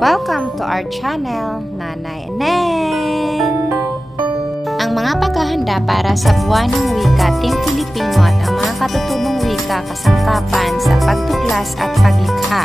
Welcome to our channel, Nanay Nen! Ang mga paghahanda para sa buwan ng wika, Team Filipino at ang mga katutubong wika kasangkapan sa pagtuklas at paglikha.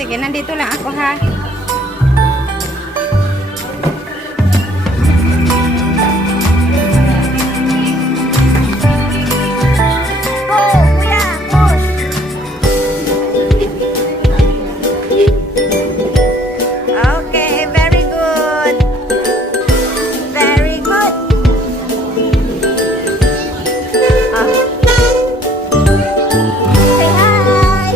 Sige, nandito lang ako ha. Okay, very good. Very good. Say hi.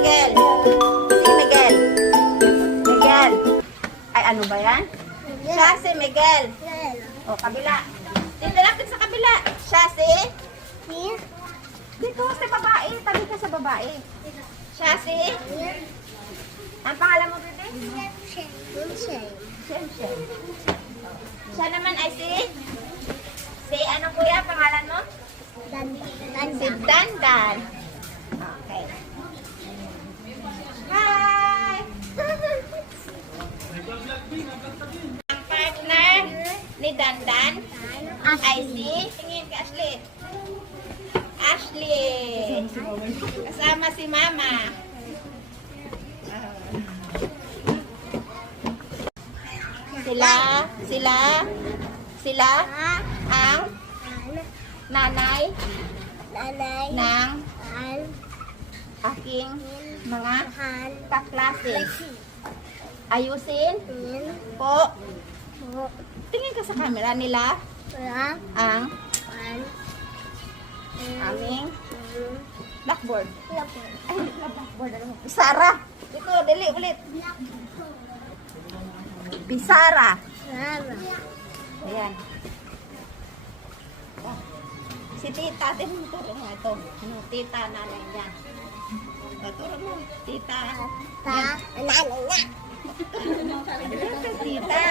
Miguel. Si Miguel. Miguel. Ay, ano ba yan? Siya si Miguel. O, kabila. Dito lang sa kabila. Siya si? Dito sa babae. Tabi ka sa babae. Siya si? Ang pangalan mo, bebe? Shem. Siya naman ay si? Si ano kuya? Pangalan mo? Si Dandan. Okay. Hi! Ang partner ni Dandan ay si? Tingin ka, Ashley. Ashley. Kasama si Mama. Sila ang nanay ng aking mga kaklase. Ayusin po. Tingin ka sa camera nila ang aming blackboard. Ay, blackboard. Pisara. Ito, dali ulit. Pisara. Ayan. Si tita, tinuturo mo ito. Tita, nanay niya. Tuturo mo. Tita. Nanay niya. Tita.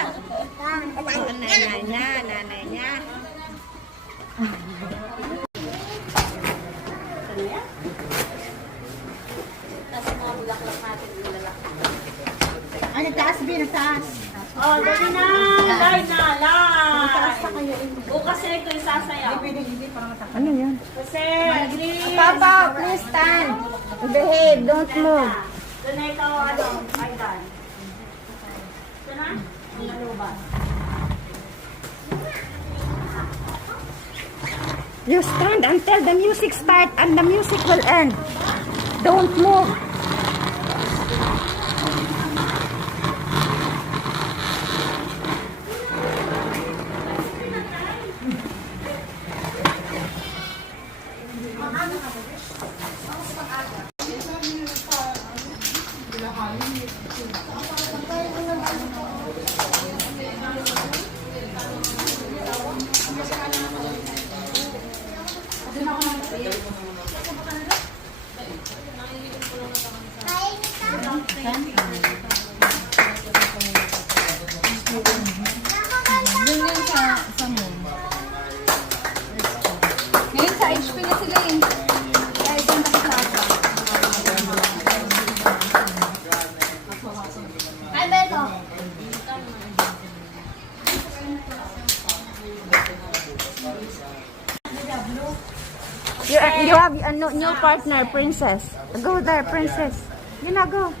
Nanay niya. Ano taas, Bin? Taas. Oh, dali na! Live na! Live! Bukas na ito yung sasayaw. Ano yan? Kasi, please! Papa, please stand. Behave, don't move. Doon na ikaw, ay dan. Ito na? Ang nalubat. You stand until the music starts and the music will end. Don't move. Ngayon sa HP na sila eh. Kaya isang nakasasa. Ay, Beto. You have a new partner, Princess. Go there, Princess. You na, go.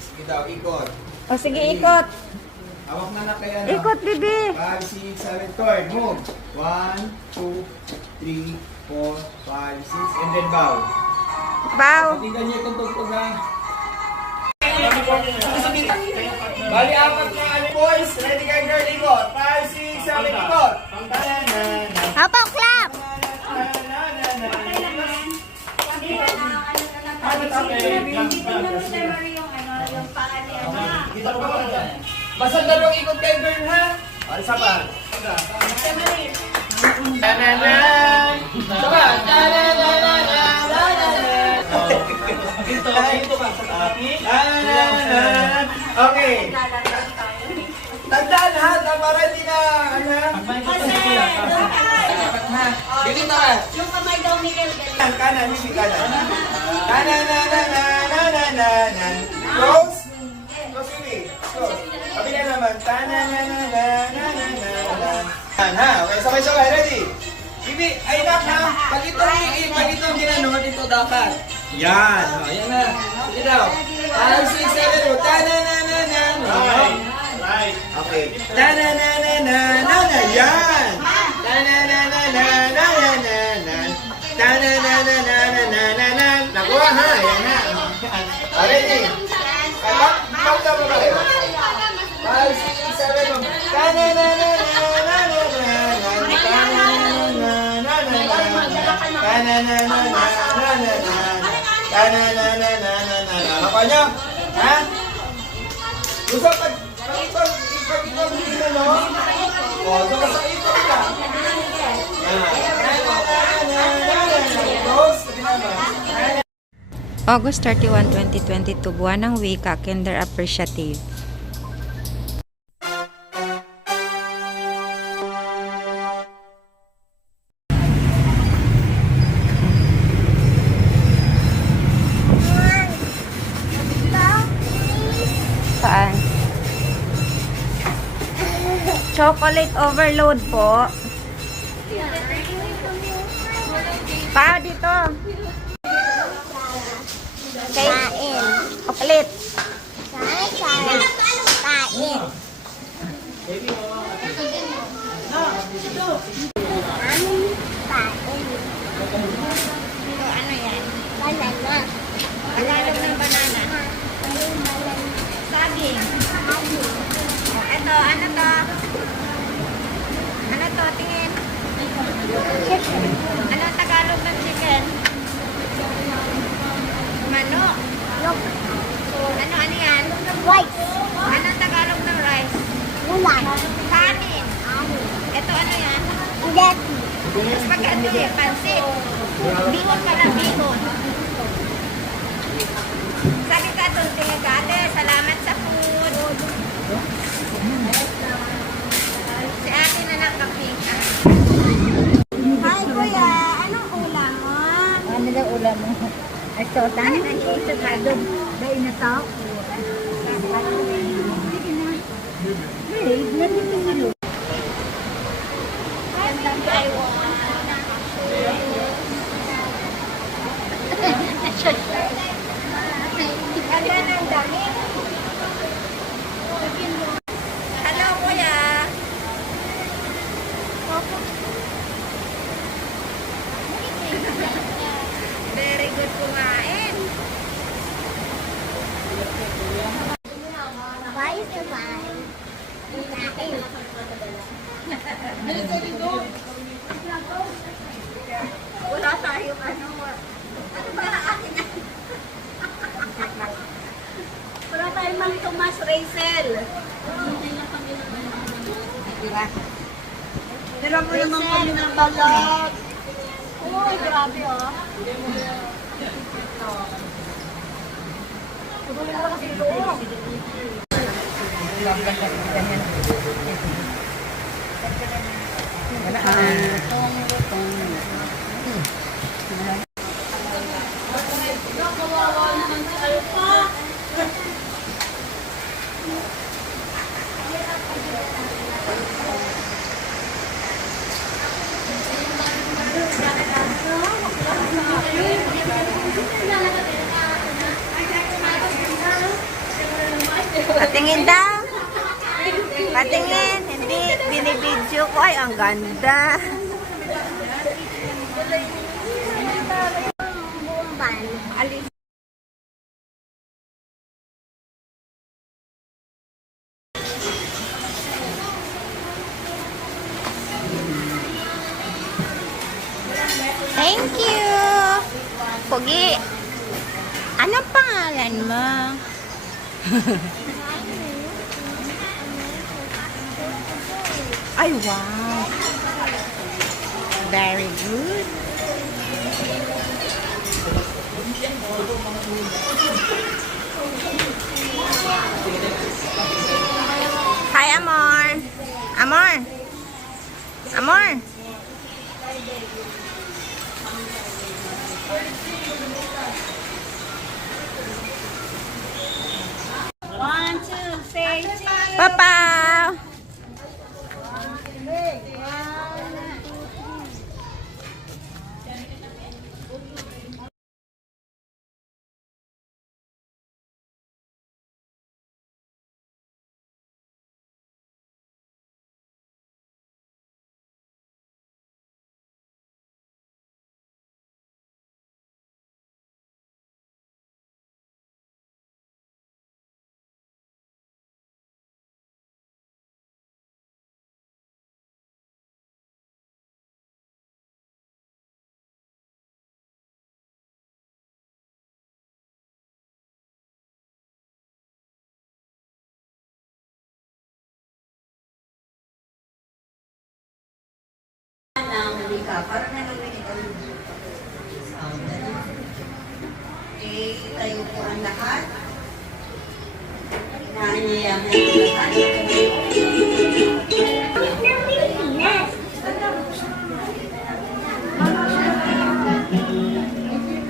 Sige daw, ikot. O sige, ikot. Hawak na kaya na. Ikot, bibi. 5, 6, 7, third. Move. 1, 2, 3, 4, 5, 6, and then bow. Bow. Tingnan niyo itong tugtog ha. Bali, apat na boys. Ready kayo, girl, ikot. 5, 6, 7, ikot. How clap? Basta dalawang ikot kayo, girl, ha? Alsa pa. Tananan! Saba! Tananan! Okay. Tandaan ha, para hindi na, ano ha? Bigit na ka. Yung kamay daw, Miguel. Kanan, hindi kanan. Kanan. Close. Close yun eh. Close. Kabila naman. Ha, okay, sabay-sabay. Ready? Bibi, ay nak ha. Pag itong ginano, dito dapat. Yan. O, yan na. Sige daw. 5, 6, 7, 8. Tananananan. Right. Okay. Tananananan. Yan. Tanananananan. Tanananananan. Nakuha ha. Yan ha. Ready? Pauta mo ba kayo? 5, 6, 7, 8. Tanananananan. Nakuha nyo? Ha? Gusto pag ikaw dito, no? O, doon ka sa ikot ka. August 31, 2022, Buwan ng Wika, Kinder Appreciative. Saan? Chocolate overload po. Pa, dito. Kain. Chocolate. Kain. Ano yan? Banana. Tagalog ng banana. Saging. Ito, ano to? Ano to? Tingin. Ano ang Tagalog ng chicken? Manok. Ano yan? Rice. Ano ang Tagalog ng rice? Ulan. Kanin. Ito ano yan? Spaghetti. Spaghetti. Pansit. Bihon ka lang, bihon. Sabi ka doon, tingin ka, ate, salamat sa food. Si ate na nakapink. Hi, Kuya. Anong ulam mo? Ano daw ulam mo? Ito, tani. Ito, doon. Dahil na tao. Ganda ng damit. Hello, kuya. Very good kumain. Bye, bye. Kain. Wala tayong ano. Ano ba atin na? Wala tayong Mang Tomas Rachel. Tira mo naman kami ng balag. Uy, grabe oh. Tuloy mo kasi loob. Patingin daw. Patingin. Hindi, binibidyo ko. Ay, ang ganda. Bumban. Alis. Thank you. Pogi. Anong pangalan mo? Ay, wow. Very good. Hi, Amor. Amor. Amor. One, two, say cheese. Papa. wika. Parang narinig ko. Okay, tayo po ang lahat. Inaanyayahan ang lahat.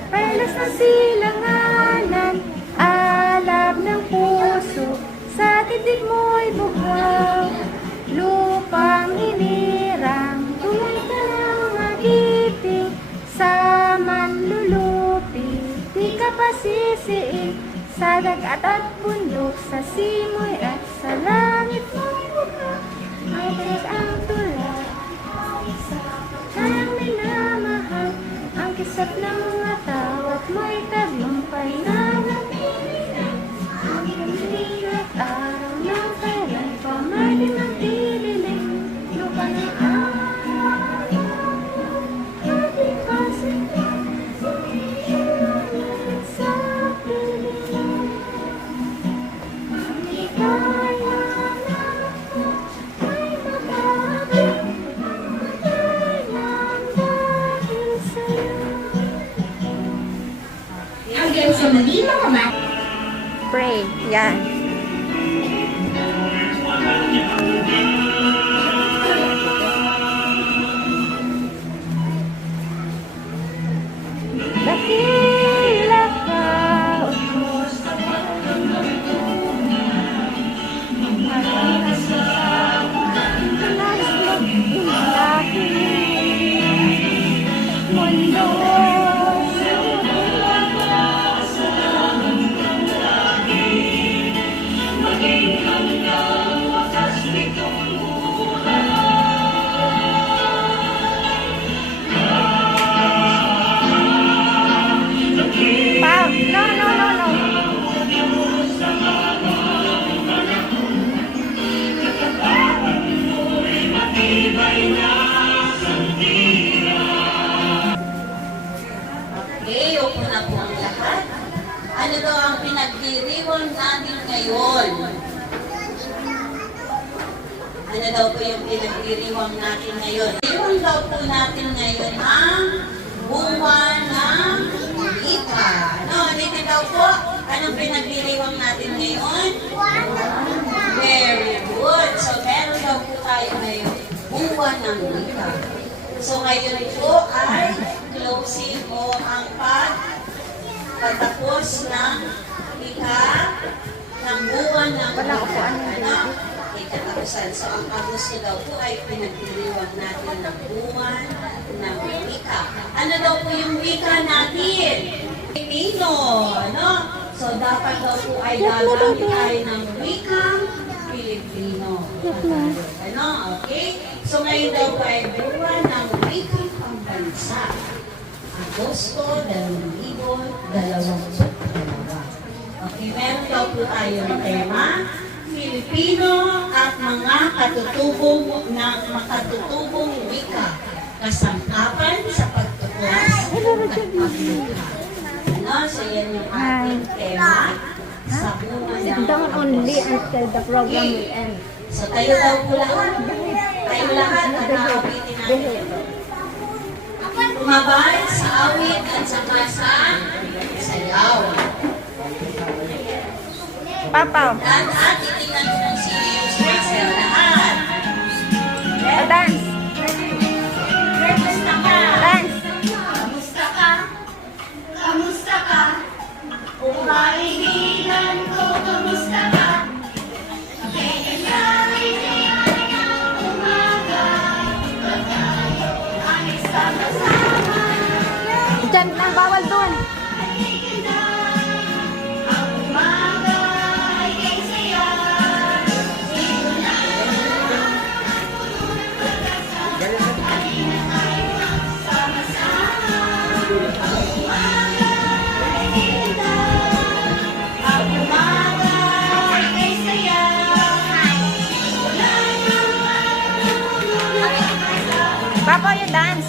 Perlas ng silanganan, alab ng puso, sa titig mo'y bughaw. Lupang hinirang, tulay ka ng agiping, sa manlulupi, di ka pasisiin, sa dagat at bundok, sa simoy at sa langit mo'y bughaw. Ay tiyak ang tulad, kayang minamahal, ang kisap ng mga tawat mo'y tagumpay na napigilan. Ang ganding at araw ng kailan pa may di magdidilim. Lupa ng araw, hindi kasi umiiwan sa piling. Ang hikaya na ay magkabing, mamatay lang dahil sa'yo. Hanggang sa muli mga mat. Pray. Yan. Dakila ka, Pao, no, no, no, no. Okay, upo na po ang lahat. Ano daw ang pinagdiriwang natin ngayon? Ano daw po yung pinagdiriwang natin ngayon? Diriwang daw po natin ngayon ang buwan ng wika. Ano, dito daw po, anong pinagdiriwang natin ngayon? Very good. So, meron daw po tayo ngayon buwan ng wika. So, ngayon po ay closing o ang pagtatapos ng ika ng buwan ng wika. Ano? Ikatapusan. So, ang Agosto daw po ay pinagdiriwang natin ng buwan ng wika. Ano daw po yung wika natin? Pilipino. Ano? So, dapat daw po ay gagamit tayo ng wikang Pilipino. Ano? Okay? So, ngayon daw po ay buwan ng wikang pambansa. Agosto 2022. Okay, meron daw po tayong tema, Filipino at mga makatutubong wika, kasangkapan sa pagtuklas at paglikha. Ano? So, yan yung ating tema sa buwan ng Down only until the program will end. So, tayo daw po lahat. Tayo lahat ang nakapitin natin ito. Umabay sa awit at saka sa sayaw. Papaw. At itingnan ko kung sino yung sumasayaw lahat. Dance. Kamusta ka? Dance. Kamusta ka? Kamusta ka? Kung kaibigan ko, kamusta ka? Diyan lang, bawal doon. Papa, you dance.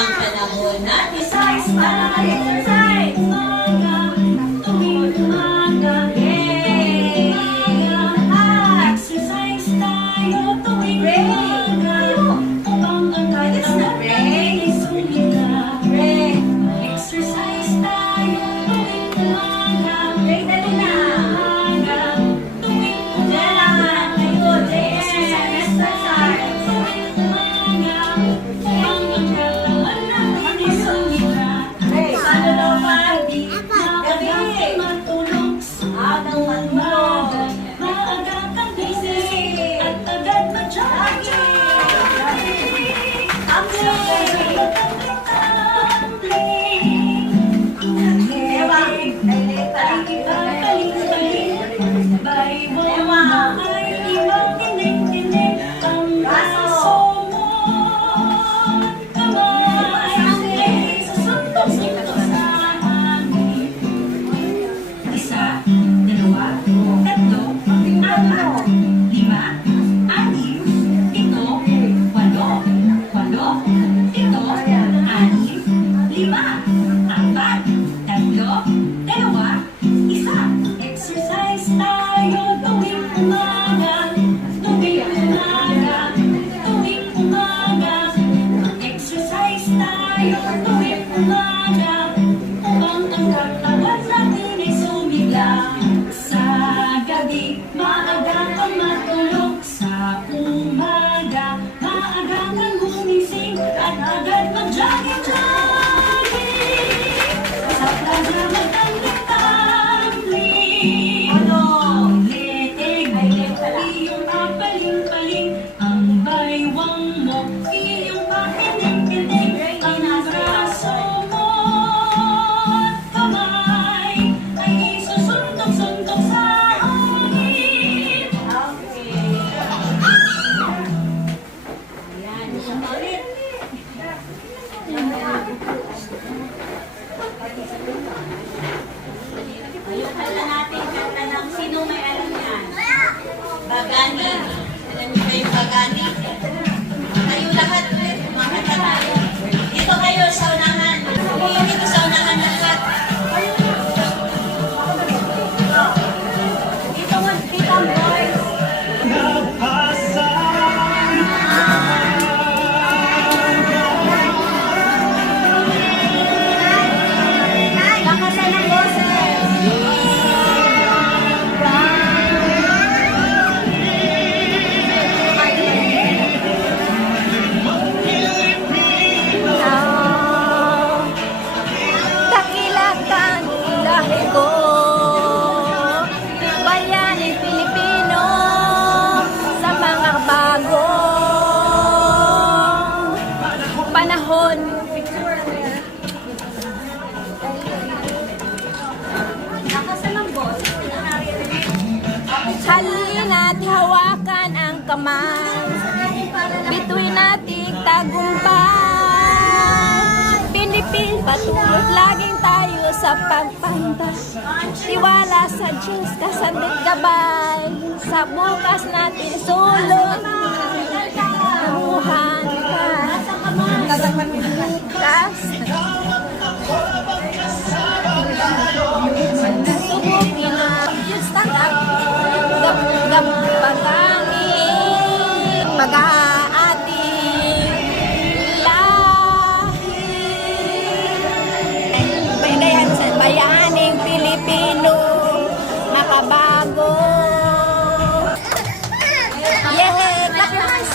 ang panahon na exercise tayo. Exercise! Tuwing umaga, yay! Exercise tayo tuwing umaga. Upang ang katawan ay sumila. Exercise tayo tuwing umaga. Dali na! Tuwing umaga. Exercise tuwing umaga. Upang ang katawan ay sumila. Paano daw pa? Gabi! Matulog sa umaga. Maaga kang gising at agad mag-jogging. Isa, dalawa, tatlo, apat, lima, anim, pito, walo, pito, anim, lima, apat, tatlo, dalawa, isa. Exercise tayo tuwing umaga, tuwing umaga, tuwing umaga. Exercise tayo tuwing umaga, upang ang katawan natin ay sumigla. Sa gabi, maaga kang matulog. Sa umaga, maaga kang gumising at agad mag-jogging-jogging. Sa plaza magtangling-tangling. Leeg, iyong papaling-paling. Ang baywang mo, iyong pakinig-kinig. Ang braso mo at kamay ay isusuntok-suntok sa hangin. Ayan, isa pa ulit. Ayun, kanta natin, kanta ng sino may alam yan? Bagani. Alam niyo ba yung bagani? Kayo lahat ulit, kumakanta tayo. Dito kayo sa unahan. Dito sa unahan lahat. Dito ang boys. Lakasan ng boses. Takilakan ilahe ko, bayaning Pilipino, sa mga bagong panahon. Lakasan ng boses. Halina't hawakan ang kamay, bituin nating tagumpay. Pilipin, patulog laging tayo sa pagpanta. Tiwala sa Diyos, kasabit gabay. Sa bukas natin sulot, namuhan ka. Bukas, subukin na Diyos tanggap. Gap pagangin, mag-aating lahi. Bayan sa bayaning Pilipino, makabago. Yay! Clap your hands!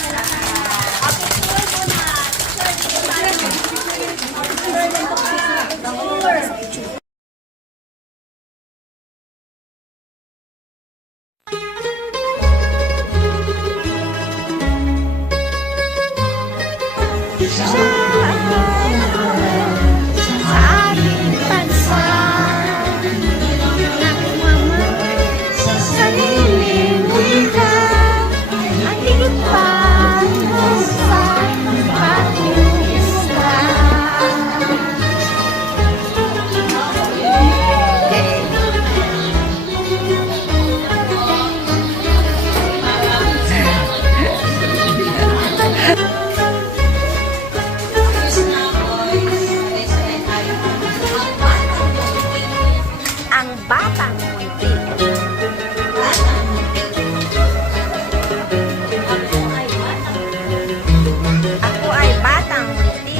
Ako ay batang munti.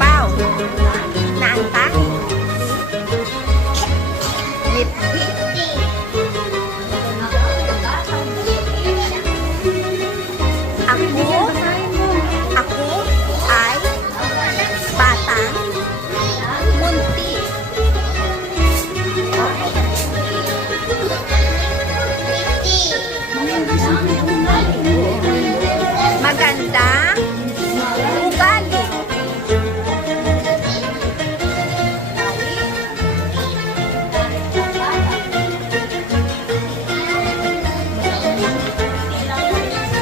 Pau. Naantahi. Ngiti. Ako ay batang munti. Maganda ugali.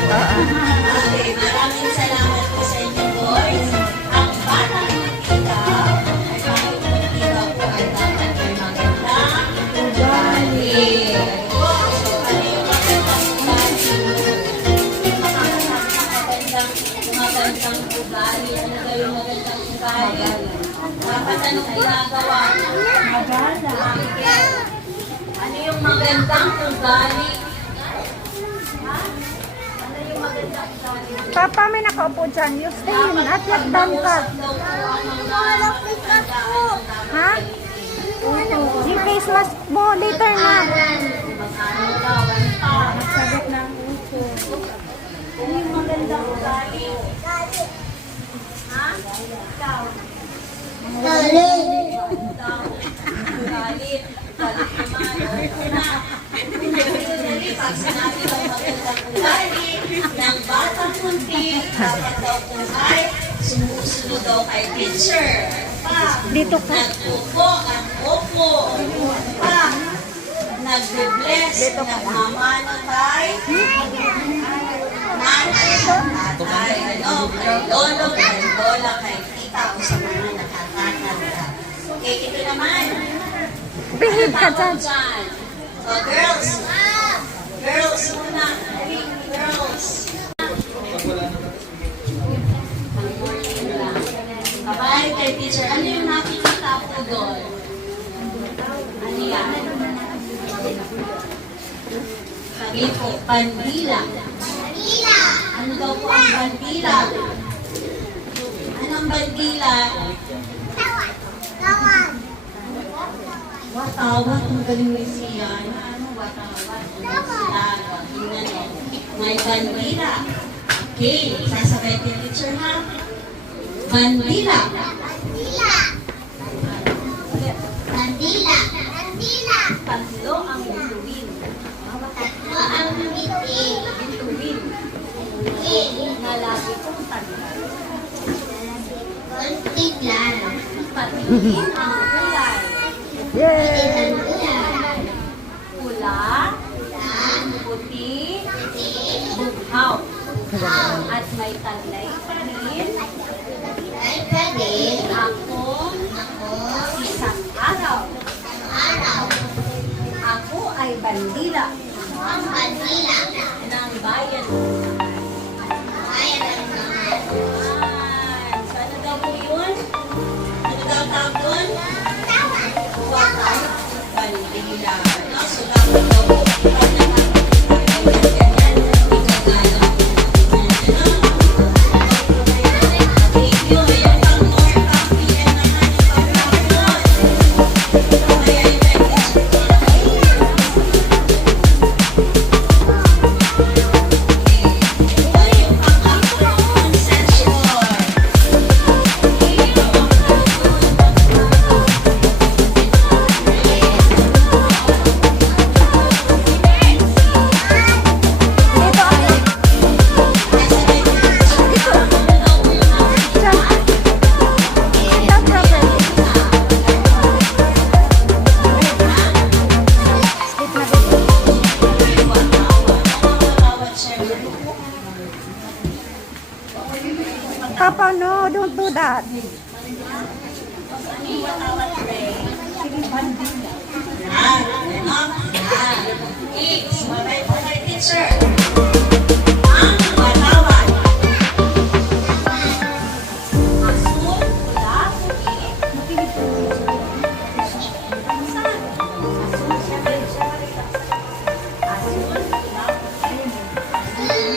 Okay, maraming salamat po sa inyo, boys. Ang batang ikaw ay bakit ikaw po ay dapat ay magandang ugali. So, ano yung magandang ugali? Magandang ugali. Ano daw yung magandang ugali? Dapat anong ginagawa? Ano yung magandang ugali? Papa, may nakaupo dyan. Justin, at yakdan ka. Ha? Yung face mask mo, later na. Sagot ng uso. Ano yung magandang ugali? Ha? Ikaw? Galit. Galit naman. Pag sinabi daw magandang ugali ng batang munti, dapat daw po ay sumusunod daw kay teacher. Pa, Dito ka. nag-upo at upo. Pa, nag-bless, nagmamano kay nanay, tatay, kay lolo, kay lola, kay tita, o sa mga nakatatanda. Okay, ito naman. Behave ka dyan. So, girls. Girls muna. Girls. Kabay kay teacher. Ano yung nakikita ko doon? Ano yan? Sabi ko, bandila. Bandila. Ano daw po ang bandila? Anong bandila? Tawad. Tawad. Watawat, ang galing ni siya. Ano, watawat? Tawad. May bandila. Okay, sasabay kay teacher ha. Bandila. Bandila. Bandila. Bandila. Tatlo ang bituin. Tatlo ang bituin. Bituin. Na lagi kong tanda. Tignan. Patingin ang kulay. Yay! Pula, puti, bughaw. At may taglay pa rin. Ako, isang araw. Ako ay bandila. Ang bandila ng bayan. Bayan ng naman. So ano daw po yun? Ano daw tawag doon? Tawag. Bandila. So dapat daw po, pag nakakita ganyan, ikaw tayo. Thank you. Ayan pang more coffee. Yan naman yung pag-upload. Kaya yung Papa, no, don't do that. teacher. Ang watawat. Asul, pula, puti. Saan? Asul, siya. Asul, pula, puti.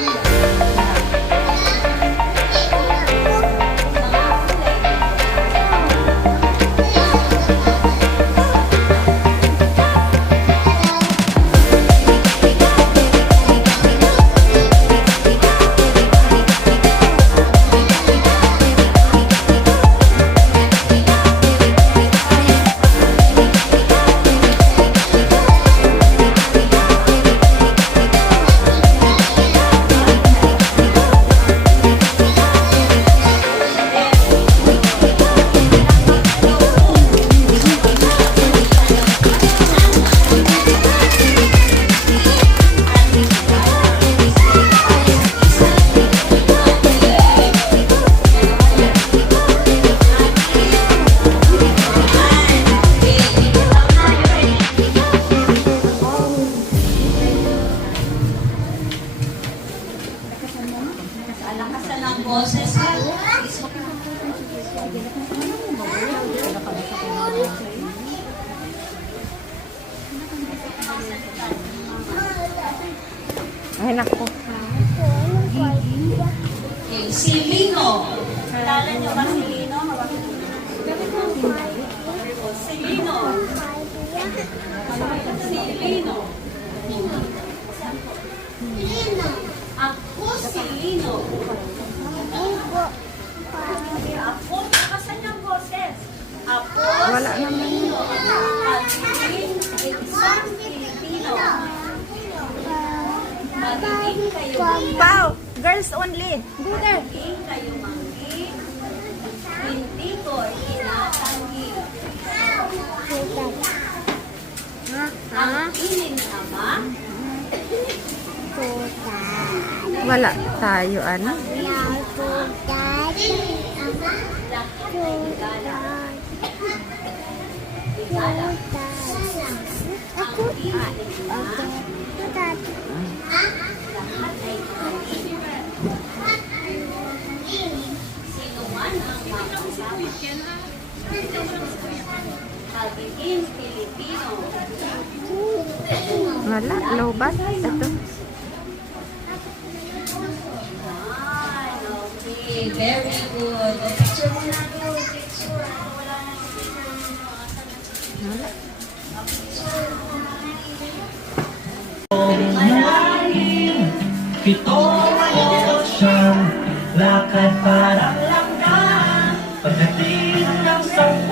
ang boses ko is Ay, naku. yung silino. Kilala niyo ba si Lino? Si Lino. Si Lino. Ako si Lino. Ako, nakasan yung boses. Ako Wala si naman. Lino. Magiging isang Pilipino. Magiging kayo Pau, girls only. Go there. magiging kayo manggit. Hindi ko inatanggi. Ang inin ama. Wala tayo, ano? Sino man ang makasama. Magiging Pilipino. Wala, lobat. Ito. Ay, okay. Okay, very good. O, picture mo na po, picture. Wala na yung picture. Wala. Pito o siyang lakad parang langgam. Pagdating ng 10,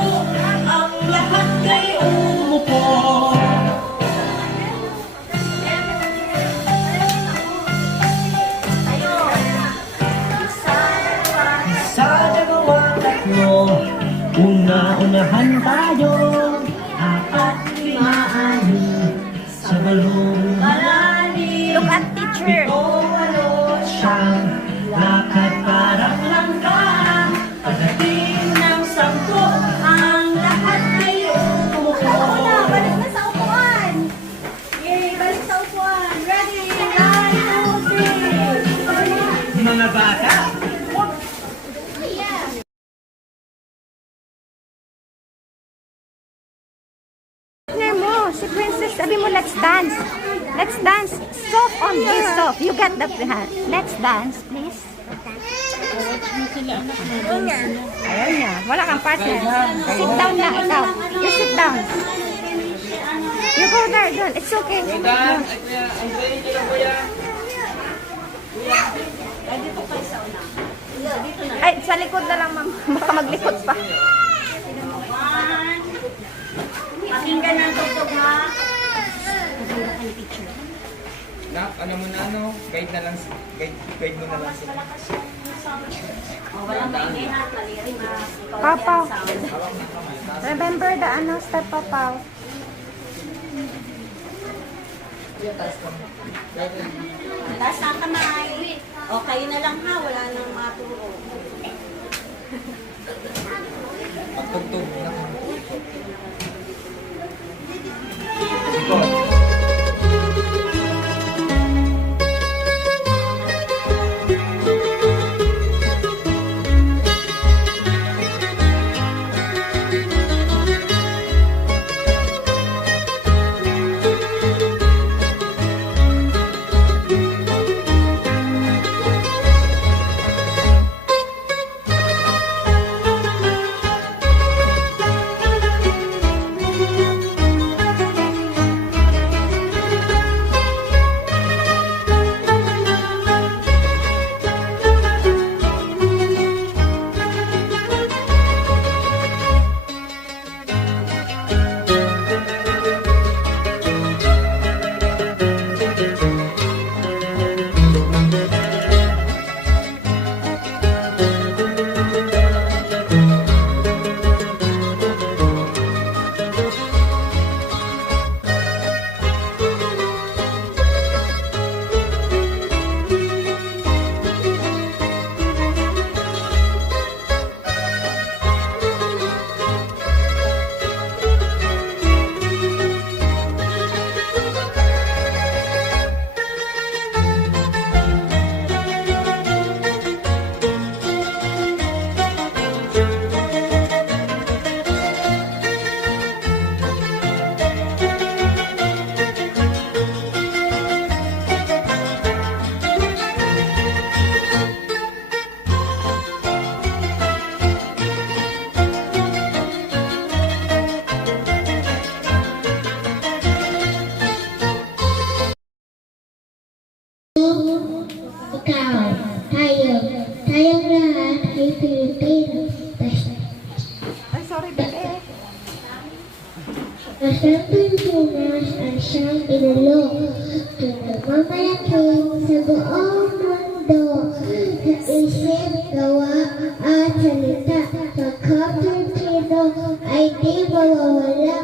ang lahat ay umupo. Isa, dalawa, tatlo, una-unahan tayo. 4, 5, 6, sa balong Look at teacher. Pito, walo, siyang lakad parang langgam. Pagdating ng 10, ang lahat ay umupo. Balik na sa upuan. Yay, balik sa upuan. Ready? 1, 2, 3. Mga bata, Partner mo, si Princess, sabi mo, let's dance. Let's dance. Soft on this, soft. You got the hand. Let's dance, please. Ayaw niya. Wala kang partner. Sit down lang, ikaw. You sit down. You go there, doon. It's okay. Dan, ay kuya, ang training nyo lang kuya. Ay, sa likod na lang, ma'am. Baka maglikod pa. Pakinggan ng tugtog ha. Nak, ano mo na ano, guide na lang, guide mo na lang sila. O, walang maingihan. Maliri na. Papa. Remember the ano, step, Papa. Taas ang kamay. O, kayo na lang ha. Wala nang maturo. Pagtugtog na. Tayong lahat ay Pilipino. Ay, sorry, bebe. Masang Pilipinas ang siyang inulong na nagmamalaking sa buong mundo sa isip, gawa at salita. Pagka-Pilipino ay di mawawala.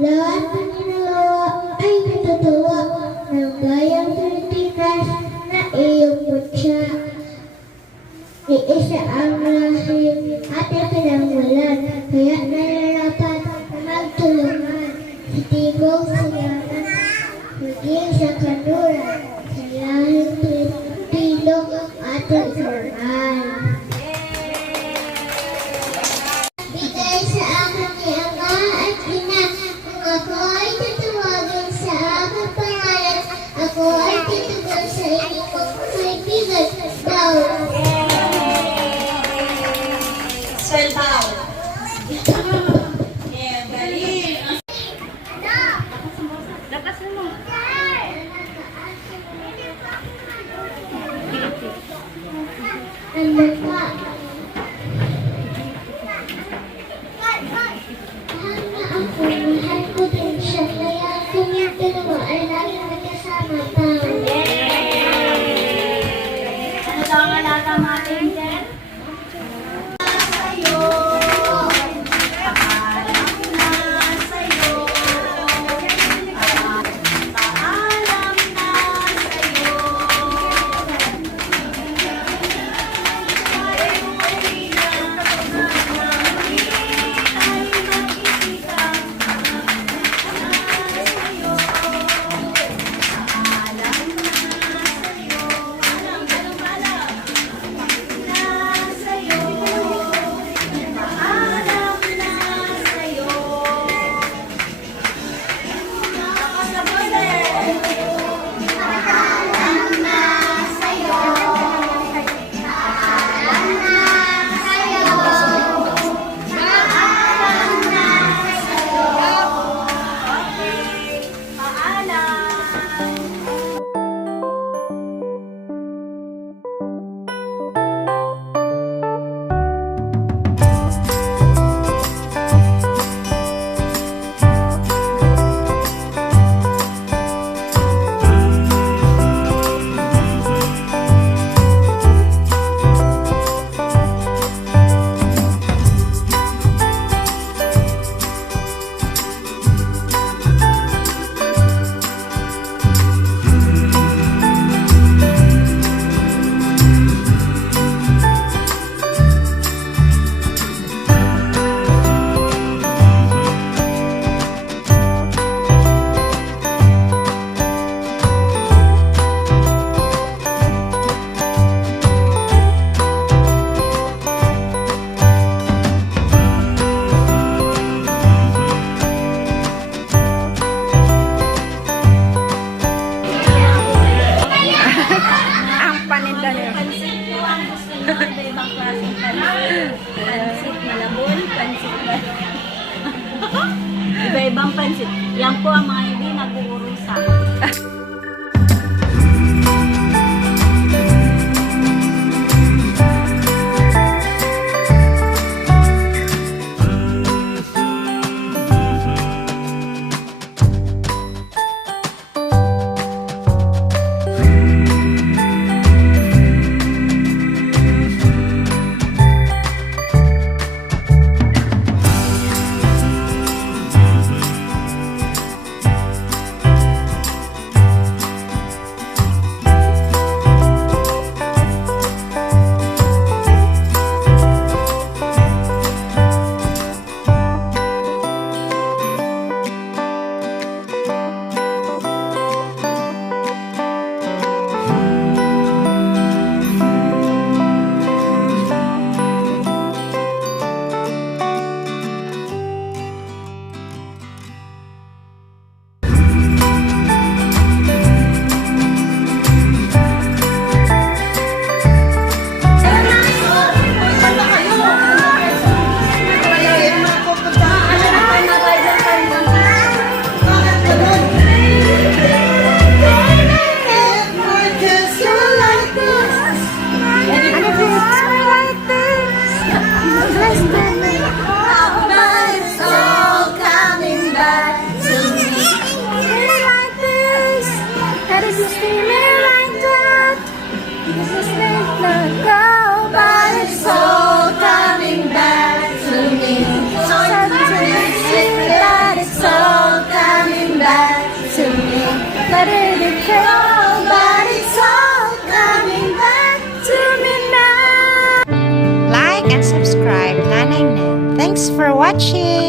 Lahat ng ginagawa ay natutuwa ng bayang Pilipinas na iyong mutya. Iisa ang rahim at pinangwalan, kaya nararapat na magtulungan sa tibok silangan, maging sa kanluran, sa lahing Pilipino at Israel. Bigay sa akin ni Ama at Ina, kung ako ay tatawagin sa aking pangalan, ako ay titugon sa inyong kaibigan daw. Selbaw. Yeah, galing. Lakasan mo. Ano pa? Mahal na ako, mahal ko din siya, kaya kami dalawa ay laging magkasama pa. Ano daw ang alata natin, Jen? Iba-ibang klaseng pansit. Pansit malabon, pansit iba-ibang pansit. Yan po ang mga hindi nag-uurusan. go, but it's all coming back to me. Sad to see that it's all coming back to me. Let it go, but it's all coming back to me now. Like and subscribe, Nanay Nel. Thanks for watching.